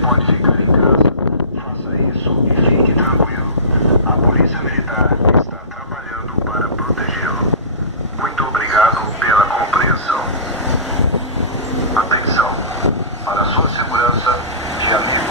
pode ficar em casa, faça isso e fique tranquilo. A Polícia Militar está trabalhando para protegê-lo. Muito obrigado pela compreensão. Atenção! Para sua segurança, diante